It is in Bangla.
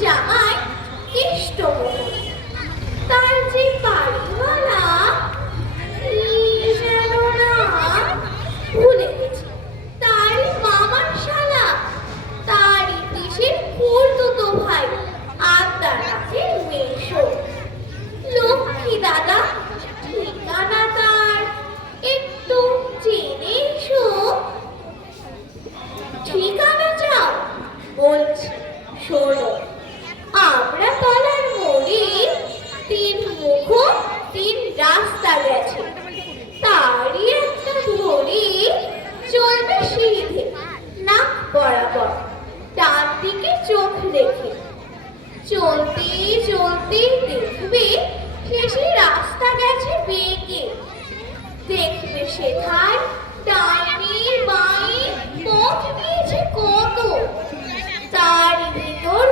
জামাই কেষ্টমোহন। তার যে বাড়িওয়ালা কি যেন নাম ভুলে গেছি, তারই মামার শালা, তারই পিসের খুড়তুতো ভাই, আর তার কাছে মেশো। লক্ষ্মী দাদা, ঠিকানা তার একটু জেনে এসো। ঠিকানা চাও? বলছি শোনো। আমরা তলার মোড়ে 3 মুখ 3 রাস্তা গেছে, তারই একটা ধরে চলবে সিঁড়িতে নাক বরাবর, ডান দিকে চোখ রেখে। চলতে চলতে দেখবে শেষে রাস্তা গেছে বেঁকে। দেখবে সেথায় ডাইনে বাঁয়ে পথ নিয়েছে কত, তার ভিতর